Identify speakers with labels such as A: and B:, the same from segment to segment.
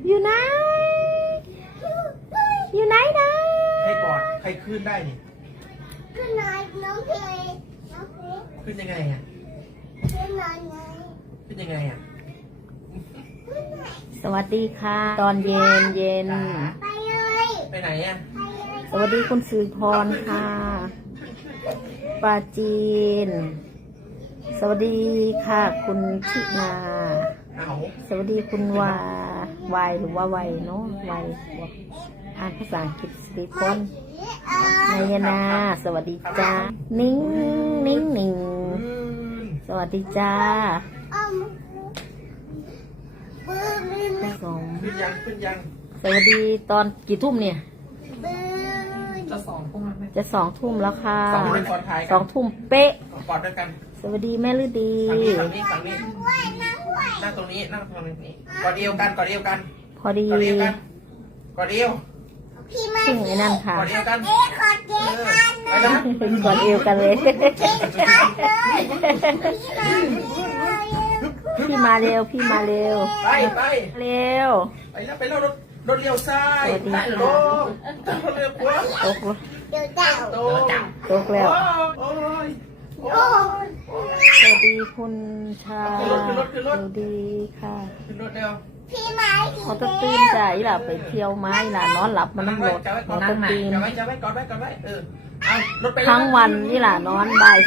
A: อยู่ไหนอยู่ไหนนะ
B: ให้กอดใครขึ้นได้นี่
C: ขึ้นนอนน้องเพลน้องเพล
B: ขึ้นยังไงอ่ะ
C: ขึ้นนอนไง
B: ขึ้นยังไงอ่ะ
A: สวัสดีค่ะตอนเย็น
C: ไปเลย
B: ไปไหนอ่ะ
A: สวัสดีคุณสื่อพรค่ะปาจีนสวัสดีค่ะคุณชินาสวัสดีคุณวายหรือว่าวายเนาะวายอ่านภาษาอังกฤษสิพรนายนาสวัสดีจ้านิ่งนิ่งนิ่งสวัสดีจ้าสอง
B: ขึ้นยัง
A: สวัสดีตอนกี่ทุ่มเนี่ย
B: จะ2 ทุ่มแล้วไหม
A: จะ2 ทุ่มแล้วค่ะ
B: 2
A: ทุ่มเป๊ะ
B: กอดด้วยกัน
A: สวัสดีแม่ฤดี
B: ฝั่งนี้นั่งตรงนี้กอดเอวกัน
A: พอดี
B: กอดเอวกันกอดเอว
C: พี่มา
A: ซึ่งไอ้นั่นค่ะ
B: กอดเอวกัน
C: ขอเจ๊กัน
B: ไปนะ
A: ก่อนเอวกันเลย พี่มาเร็วพี่มาเร็ว
B: ไป
A: เร็ว
B: ไปแล้วรถเลี้ยวซ้ายไปรถเลี้ยวขวา
A: ตก
C: เดี๋ยวเจ้า
A: ตกแล้ว
B: โอ้ย
A: สวัสดีคุณชาสวัสดีค่ะ
B: ขึ้นรถเร็ว
C: พี่ไม้
A: เขาจะตื่นใจล่ะไปเที่ยวไม้ล่ะนอนหลับมันน้ำรถเขาจะตื่น
B: จะไว้กอดไว้เอารถไป
A: ทั้งวันนี่ล่ะนอนบ่าย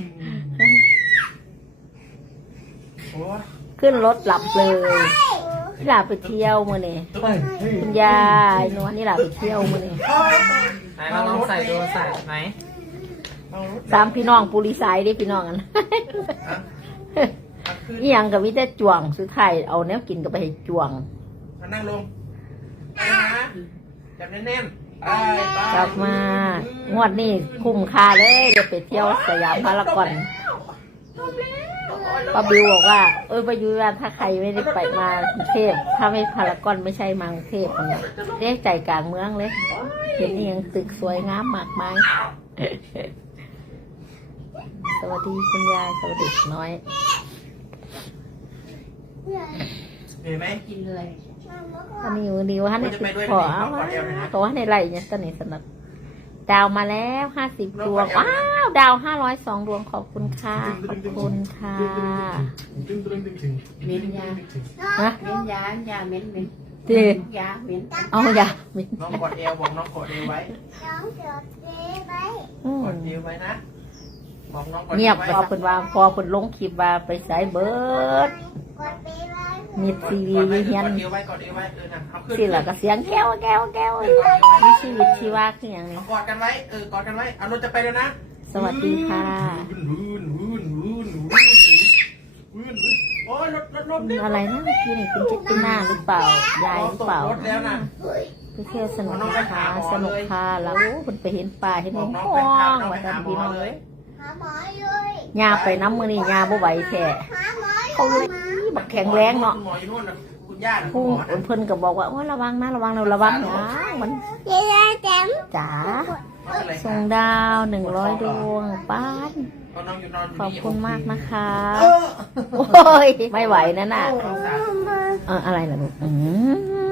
A: ขึ้นรถหลับเลยนี่ล่ะไปเที่ยวมื้อนี้คุณยายนวลนี่ล่ะไปเที่ยวมื้อนี้
B: ไหนเราลองใส่ดูใส่ไหม
A: 3 พี่น้องปุริสายดิพี่น้องกันนี่ยังกับวิแต่จวงสุดท้ายเอาแนวกินก็ไปให้จวง
B: มานั่งลงไปนะจับแน่นๆไป
A: กลับมางวดนี้คุ้มค่าเลยเดี๋ยวไปเที่ยวสยามพารากอนป้าบิวบอกว่าป้ายุว่าถ้าใครไม่ได้ไปมากรุงเทพถ้าไม่พารากอนไม่ใช่มากรุงเทพคนนี้เรียกใจกลางเมืองเลยเห็นยังตึกสวยงามมากมายสวัสดีคุณยายสวัสดีน้อย
B: เห็นไหม
A: กินอะไรตอนนี้วันนี้ว่าให้ขอตัวให้ไรเนี่ยตอนนี้สนับดาวมาแล้ว50 ดวงว้าวดาว502 ดวงขอบคุณค่ะขอบคุณค่ะ
D: เม้นยา
A: ฮะ
D: เม้นยายาเม้นเม้น
A: จี
D: ยาเม้น
A: เอาอย่า
B: น้องกดเอวบอกน้องกดเอวไว้
C: น้องจดเจ๊ไว้
B: กดเอวไว้นะบอกน้องกด
A: เงียบเอาเป็นว่าพอคนลงคลิปว่าไปสายเบิร์ด
C: กดไปไว้
A: มีทีวีวิเฮียน
B: กดเอวไว้นะเอาขึ้น
A: สิล่ะก็เสียงแก้วมีชีวิตชีวาคืออย่างนี้
B: กอดกันไว้กอดกันไว้เอารถจะไปแล้วนะ
A: สวัสดีค่ะ
B: โอ้ยรถเนี่ย
A: อะไรนะเมื่อกี้นี่คุณจิตติน่าหรือเปล่ายายหรือเปล่าร
B: ถแล้วนะ
A: ไปเที่ยวสนุกค่ะสนุกค่ะแล้วคุณไปเห็นป่าเห็นห้องว่าท่านพี่น้องเลย
C: หาหมอเลย
A: ยาไปน้ำมือนี่ยาบ่ไหวแท้
C: หาหมอ
A: เขาเลยบักแข็งแรงเนาะ
B: คุณหมออยู่นู่นนะคุณย่า
A: พุ่งเพิ่นก็บอกว่าโอ้ระวังนะระวังนะมัน
C: เจ๊แจ๋ม
A: จ๋าส่งดาว100 ดวงป้านขอบคุณมากนะคะโอ้ยไม่ไหวนะน่ะอะไรล่ะลูก